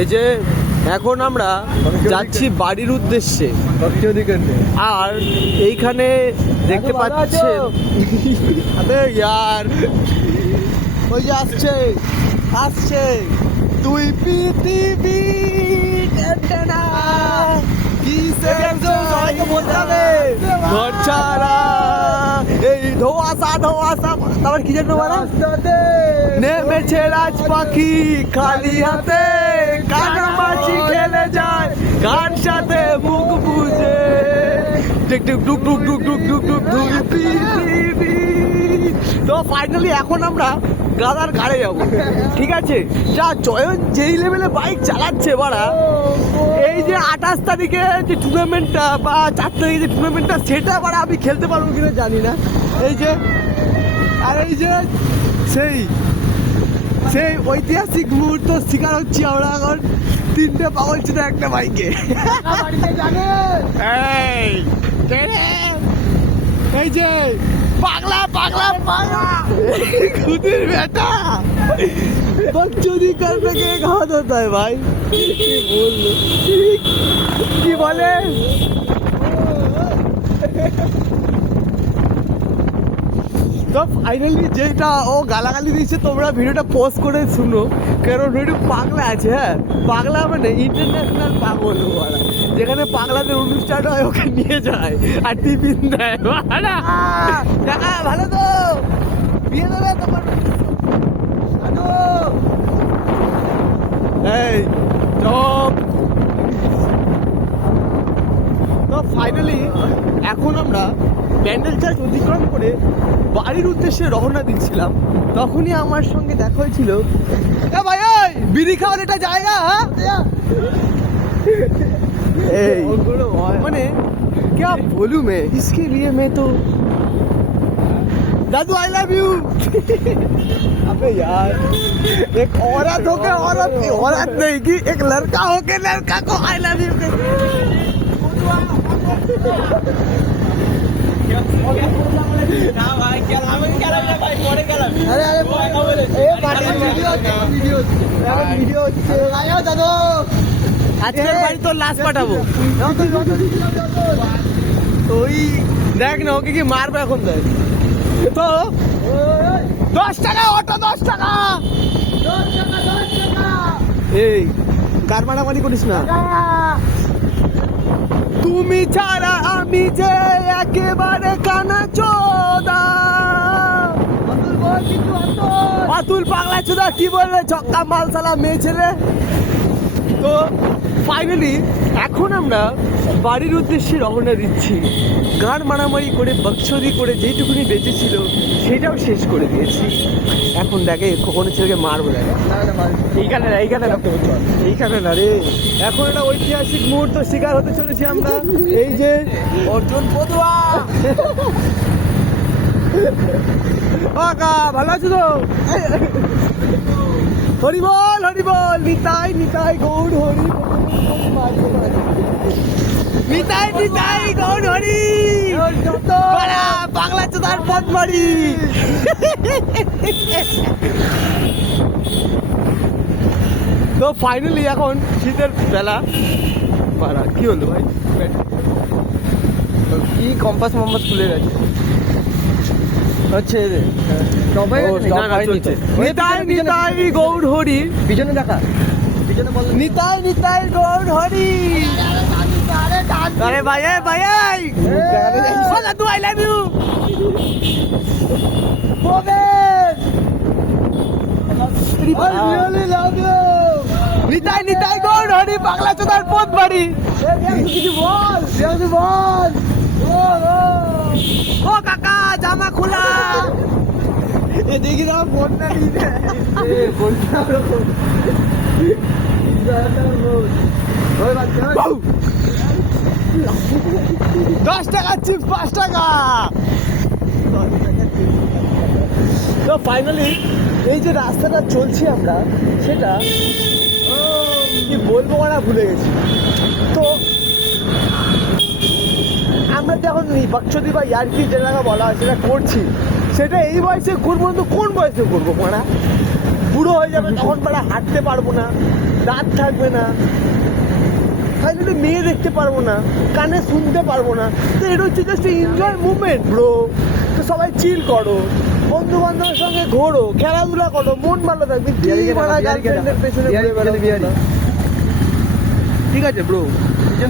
এই যে এখন আমরা যাচ্ছি বাড়ির উদ্দেশ্যে, আর এইখানে দেখতে পাচ্ছেন আরে ইয়ার ওই যে আসছে আসছে তুই পৃথিবী ঘর ছাড়া এই ধোয়াশা ধোয়াশা, তারপর কি জন্য নেমেছে রাজ পাখি খালি হাতে, কানামাছি খেলে যায় গান সাথে মুখ বুঝে, টুক টুক টুক টুক টুক টুক টুক টুক। তো ফাইনালি এখন আমরা গাদার ঘাড়ে যাবো, ঠিক আছে? যা চয়ন যেই লেভেলে বাইক চালাচ্ছে বাড়া, এই যে 28 তারিখে যে টুর্নামেন্টটা বা 4 তারিখে যে টুর্নামেন্টটা, সেটা বাড়া আমি খেলতে পারবো কিনা জানি না। এই যে আর এই যে সেই সেই ঐতিহাসিক মুহূর্ত শিকার হচ্ছি আমরা এখন, 3টে পাগল ছিল একটা বাইকে। এই যে পাগলা পাগলা পাগলা খুদির বেটা বকচুদি করতে গিয়ে ঘাত হতা है ভাই। কি বললো কি বলে তো ফাইনালি যেটা ও গালাগালি দিয়েছে, তোমরা ভিডিওটা পোস্ট করে শুনো, কারণ একটু পাগলা আছে। হ্যাঁ, পাগলা মানে ইন্টারন্যাশনাল পাগল ওরা, যেখানে পাগলাদের অনুষ্ঠান হয় ওকে নিয়ে যায় আর টিফিন দেয়। দেখা ভালো তো বিয়ে দেবে তোমার। এই চপ। তো ফাইনালি এখন আমরা প্যান্ডেল চার্চ অতিক্রম করে বাড়ির উদ্দেশ্যে রওনা দিচ্ছিলাম, তখনই আমার সঙ্গে দেখা হয়েছিল। ভাই ওই বিড়ি খাওয়ার এটা জায়গা, এই মানে क्या बोलूं मैं इसके लिए, मैं तो दादू आई लव यू। अबे यार एक औरत होके औरत नहीं की, एक लड़का होके लड़का को आई लव यू। আজকের বাড়ি তো লাশ পাঠাবো, ওই দেখ না ওকে কি মারবে এখন। দেখ তো 10 টাকা অটো, 10 টাকা। এই কার মারামারি করিস না। তুমি ছাড়া আমি যে একেবারে কানা চোদা। অতুল পাগলা চোদা কি বলবে, ছক্কা মাল সালা মেয়ে ছেলে। তো ফাইনালি এখন আমরা বাড়ির উদ্দেশ্যে রওনা দিচ্ছি। গান মারামারি করে বকচুদি করে যেটুকুনি বেঁচেছিল সেটাও শেষ করে দিয়েছি। এখন দেখে কোনো ছেলেকে মারবো, দেখা এইখানে না, এইখানে রাখতে বলতে পারবো, এইখানে না রে। এখন একটা ঐতিহাসিক মুহূর্ত শিকার হতে চলেছি আমরা। এই যে অর্জুন পদুয়া। ভালো আছো তো? হরি বল হরি বল, নিতাই নিতাই গৌর হরি, নিতাই নিতাই গৌর হরি, বাংলা চোদার পথ মারি। তো ফাইনালি এখন শীতের বেলা, কি হলো ভাই, কি কম্পাস মম্পাস খুলে গেছে হচ্ছে। নিতাই নিতাই গৌর হরি, পিছনে দেখা, পিছনে বল নিতাই নিতাই গৌর হরি। আরে ভাই ভাই দাদু I love you. Nitai Nitai Gour Hari, Bangla চোদার পথ বাড়ি। কিছু বল বল। ও কাকা জামা খোলা, দেখি না বন্যা নিয়ে 10 টাকা চিপস 5 টাকা। তো ফাইনালি এই যে রাস্তাটা চলছি আমরা, সেটা কি বলবো না ভুলে গেছি। তো আমরা যখন বকচুদি বা ইয়ার্কি যেটা বলা হয় সেটা করছি, সেটা এই বয়সে করবো তো কোন বয়সে করবো? মারা বুড়ো হয়ে যাবে তখন, মারা হাঁটতে পারবো না, দাঁত থাকবে না, ফাইনালি মেয়ে দেখতে পারবো না, কানে শুনতে পারবো না। তো এটা হচ্ছে জাস্ট এনজয় মুভমেন্ট ব্রো। তো সবাই চিল করো, বন্ধু বান্ধবের সঙ্গে ঘোরো, খেলাধুলা করো, মন ভালো থাকবে। গার্লফ্রেন্ডের পেছনে ঘুরে বেড়াও না। ঠিক আছে ব্রো।